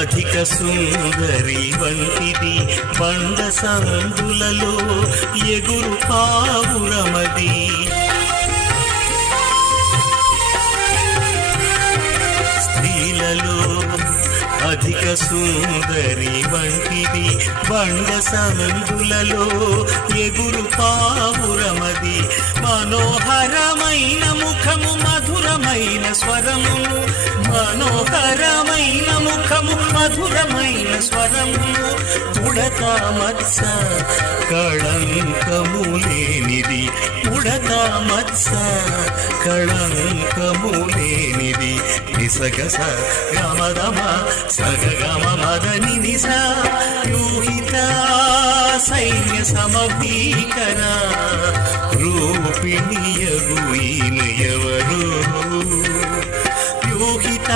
అధిక సుందరి వంటిది బండ సందులలో ఎగురు పావురమది. స్త్రీలలో అధిక సుందరి వంటిది బండ సందులలో ఎగురు పావురమది. మనోహరమైన ముఖము మధురమైన స్వరమును, మనోహరమైన ముఖము మధురమైన స్వరమును, ఉడతా మత్స కళంకము లేనిది, ఉడతా మత్స కళంకము లేనిది. నిసగస గమదమ సగగమ మదని నిస యూహిత సైన్య సమభీకర రూపిణియగు ఈయన ఎవరు యూహిత